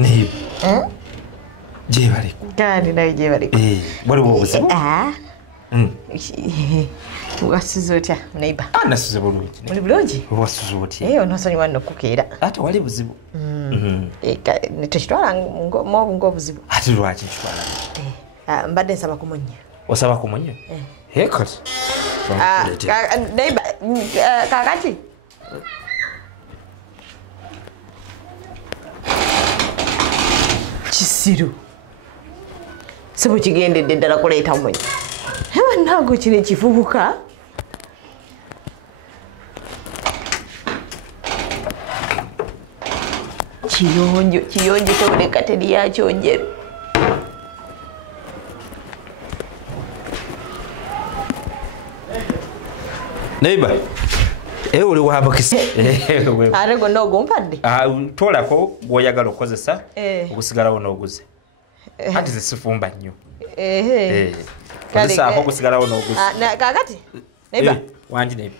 neiba je bali kandi nawe je bali bali bobuzibu wasize otya neiba nasize bulungi muri bulungi wasize otya onosonyiwa nokukera ate wali buzibu tekitwala ng'obuzibu ate lwaki kitwala mbadde nsaba kumunya osaba kumunya kati neiba kakati kisiru sebo kigendedde ddala kuleeta munya naago kino ekivubuka kiyonjo tewuleka teri yakyonjero neiba oli wabakisi ate gonna ogumpadde tolako gwoyagala okukozesa okusigalawo n'oguze ati zesifumba nnyo kozesaako okusigalawo n'oguze kakati neiba wangi neiba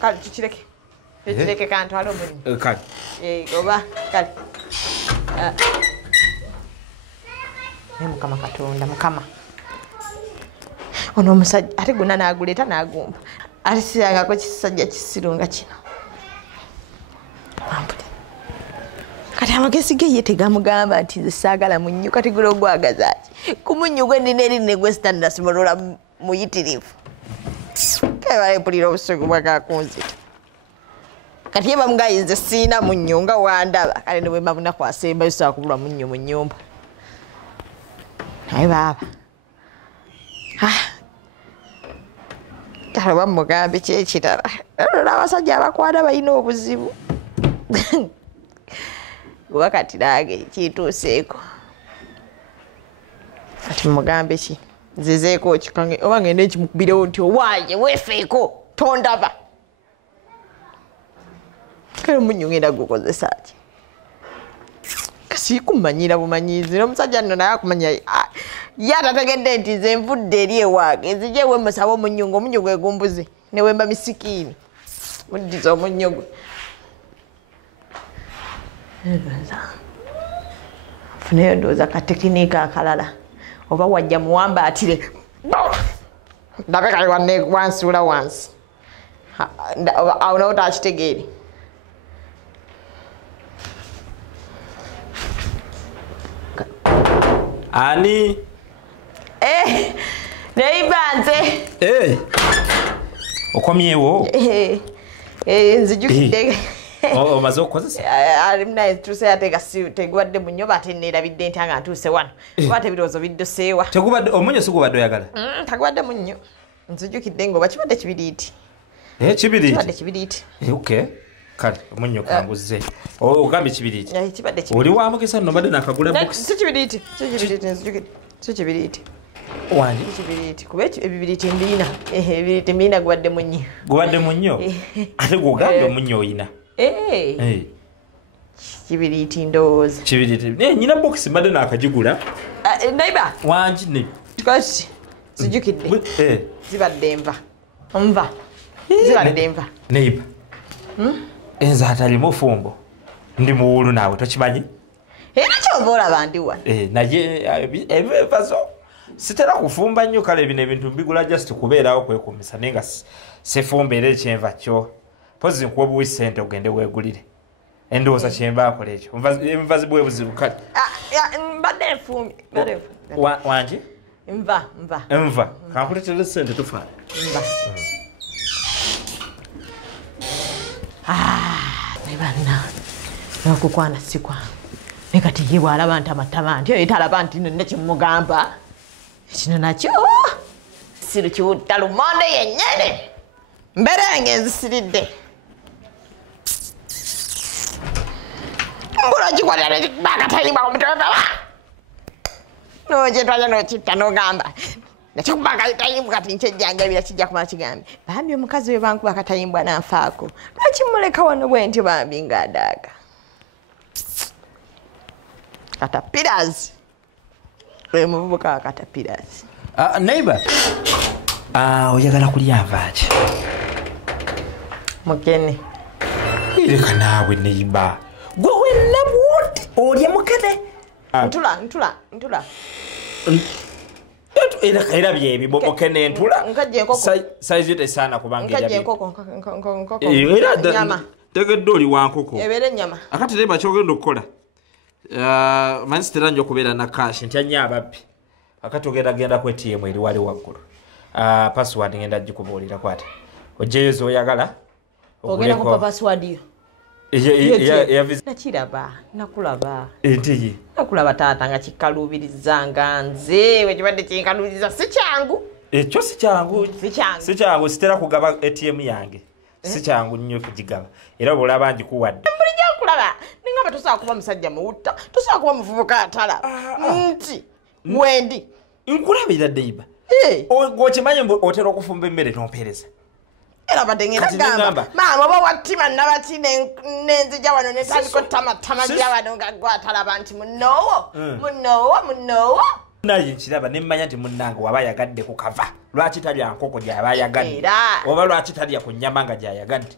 kale tukireke kantwala omulimu kale oba kale mukama katonda mukama ono omusajja ate gonna naguleeta nagumba ate sirangako kisajja kisirunga kino kati amagezi ge ye tegamugamba nti nze saagala munnyo kati gula ogwagazaaki ku munnyo gwe nina eri negwe sitannasimolola muyitirivu kabalempulira obusugu bwagakunzita kati ye bamugayi nze siina munnyo nga wandaba kale ne bwe mabunaku asemba bisobola kubulwa munnyo mu nnyumba naye baaba kale bamugambe kyekirala abasajja abakwana balina obuzibu wakati nange kituuseeko kati mugambe ki nzizeeko kikange oba ngenda ekimukubirewo nti owaaye weefeeko tondaba kale omunyu ngenda gukozesa ki kasiikumanyira bumanyizi n'omusajja nno naye akumanya ye atategedde nti nze nvudde eri ewange nzije wemusaba omunyu ng'omunyu gwe gumbuze ne wemba misikiini muddiza omunyu gwe funeyo ndowooza katekiniika akalala oba wajja muwamba atire ndabe kale wansuula wansi awo nawo takitegeere ani neiba nze okomyewo nzijukidde omaze okukozesa alimunaye tuuse ate tegubadde munyo bate neerabidde nti anga ntuuse wano oba tebirowoozo biddoseewa omunyo si gubadde oyagala tagubadde munyo nzijukidde ngaoba kibadde kibiriiti kibiriiti kibiriiti kale omunyo kanguze ogambye kibiriiti kibadde oli wa mugesa nno badde nakagula bokisi si kibiriiti nzijukidde si kibiriiti wangi kibiriiti kuba ebibiriiti mbiina ebibiriiti mbiina gubadde munyo ate gwogambye omunyo oyina kibiriiti ndowooza kibiriiti nyina bokisi mbadde nakagigula neiba wangi ne kati zijukidde zibadde nva zibadde nva neiba enze atalimu fumbo ndi muwulu naawe tokimanyi era kyova olaba ndi wano naye ebivazo sitera kufumba nnyo kale bino ebintu mbigula just kubeerawo kwekumisa naye nga sifumba era ekyenva kyo pozi nkuwa buwi sente ogende weegulire endowooza kyembaakola ekyo envazi bwe buzibu kale mbadde nfumbi wangi enva kankuleetera sente tufaana nebanna nokukwana sikwangu naye kati ye bwalaba nti amatama nti oyo talaba nti nonna kimugamba ekino nakyo siru kiwutta lumonde yennyene mberenge nzisiridde mbula kikwatira nekikubakatayimba omutotaba nokyetwaja nokitta nogamba nakikuba akatayimbwa kati nkyejjanjabira kijja kumala kigambye bambi omukazi we bankuba akatayimbwa nanfaako lwakimuleka wano bwe nti bambi ngaadaaga Caterpillars. Muvubuka wa caterpillars. Neighbor. Oyagala kulya nvaaki. Mukene. Ireka naawe neighbor. Gwe wenna bwoti olya mukene. ntula era byebiboboke n'entula saizi tesaana kubanga tegedde oli wankoko akati leba kyogenda okukola manyi sitera nyo okubeera na kashi ntya nnyo ababbi akati ogenda ku ATM eri wali waggulu password ngenda gikubuulira kwata ojjeyo z'oyagala ogenda kupa password yo nakiraba nakulaba entiye nakulaba taata nga kikaluubirizanga nze wekibadde kinkaluubiriza si kyangu ekyo si kyangu sitera kugaba ATM yange si kyangu nnyo kugigaba era bwolaba ngikuwadde bulijjo nkulaba ningamba tosobola kuba musajja muwutta tosobola kuba muvubuka atala nti mwendi nkulabira deiba gwokimanyi otera okufumba emmere tompeereza era badde ngenda gamba maama oba wattima nabati nenzija wano netandiko tamatama gya wano nga gwatalaba nti munnoowo naye nkiraba nemmanya nti munnange waba yagadde ku kava lwaki talya nkoko gyaba yagadde oba lwaki talya ku nnyama nga gyayagadde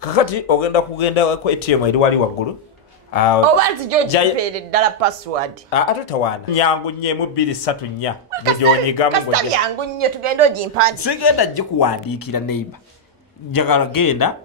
kakati ogenda kugenda ku ATM eri wali waggulu oba nzija ogipeere ddala password ate tawaana nyangu nnyemu 234 gyonyigamu kasita byangu nnyo tugenda ogimpandi sigenda gikuwandiikira neighbor njagala genda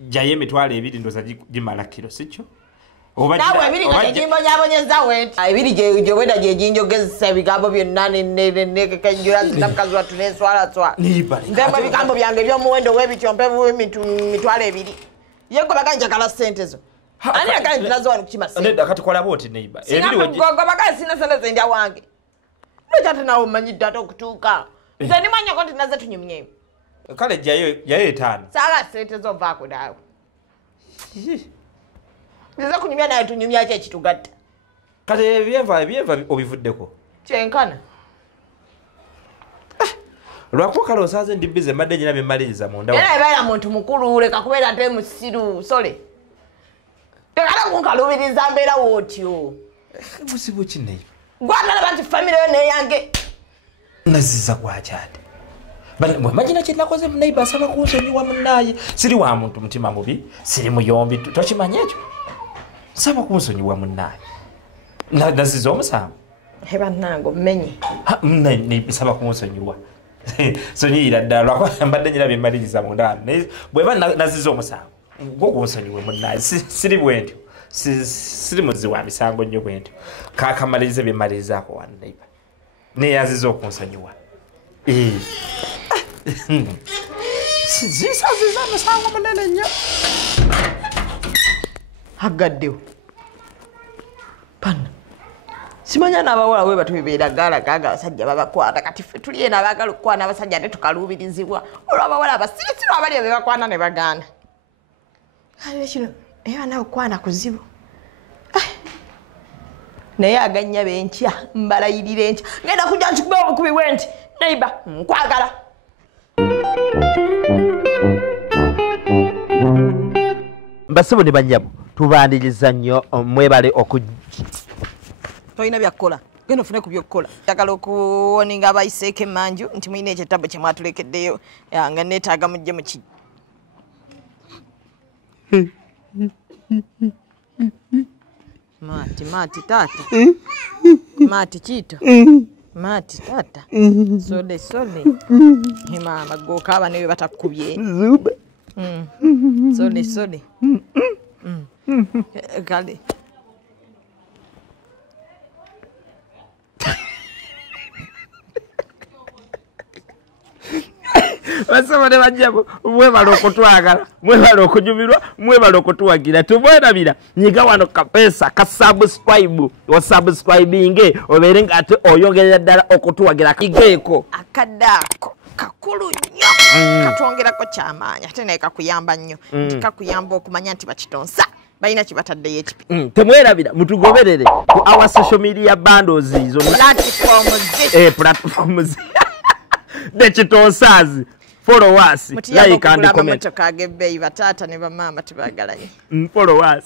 jayo emitwalo 2 ndoza gimala kiro sikyo nawe ebiri nga tegimbonyabonyeza weti ebiri gyeweda gyejinjogezesa ebigambo byonna nekenjula zinamukazi wattu nenswalaswala nzemu ebigambo byange ebyomuwendo webityo mpevu mitwalo 2 yegobaga njagala sente zo ani agali tunazo wano kukima sente kati kola boti neighbor gogobaga sina sente zendya wange lwekyate nawe mmanyidde ate okutuuka nze nimanyako nti naze tunyumyeyo kale jayo 5 saga sente zovaako naawe nze kunyumya naye tunyumya ki ekitugatta kati ebyeva obivuddeko kyenkana lwakuba kale osaze ndi bize madde nyina byemaliriza munda era ebeera muntu mukulu leka kubeera nte musiru sole tekala kunkalubiriza mbeera wootyo buzibu ki naye gwatalaba nti famire yo neyange naziza gwakyade mwemanyina kyenakoze munaiba asaba kunsonyiwa munnaye siri wa muntu mutima mubi siri muyombi tokimanya ekyo saba kunsonyiwa munnaye naziza omusango ebannange mmenye saba kunsonyiwa sonyiira ddala lwakuba mbadde nyina byemaliriza munda bweba naziza omusango gwogunsonyiwe munnaye siri bwentyo siri muzi wa misango nnyo bwentyo kakamalirize byemalirizaako wano naiba neyaziza okunsonyiwa zisaziza musango munene nnyo agaddewo pana simanya n'abawala bwe batubeera gaalagaaga abasajja babakwata kati ffe tuli eno abaagala okukwana abasajja ate tukaluubirizibwa olw'abawala abasirisiro abaliyo be bakwana ne bagaana kale kino naye banawe okukwana kuzibu naye agannya benkya mbalayirira enkya ngenda kujja nkikuba obukubi bwe nti neiba nkwagala mbasibu ne banyabo tubaniriza nnyo mwebale tolina byakukola genda ofune ku byokkola njagala okuwoninga abayiseeko emanju nti mulina ekyetabo kye mwatulekeddeyo nga neetaaga mujje mu ki maati taata maati kiito maati taata sole maama gookaaba newe batakubye sole kale basaba ne bajjabo mwebala okutwagala mwebala okunyumirwa mwebala okutuwagira tubwerabira nyiga wano kapesa ka subscribe osubscribinge obeere nga ate oyongerera ddala okutuwagira kigeeko akadaako kakulu nnyo katwongerako kyamaanyi ate naye kakuyamba nnyo nti kakuyamba okumanya nti bakitonsa balina kibataddeyo ekipi temwerabira mutugoberere ku our social media bundles izo platforms Dechitonsazi follow us like and comment mutiyamba kugula amamotoka ag'ebbeeyi bataata ne bamaama tebagalanye follow us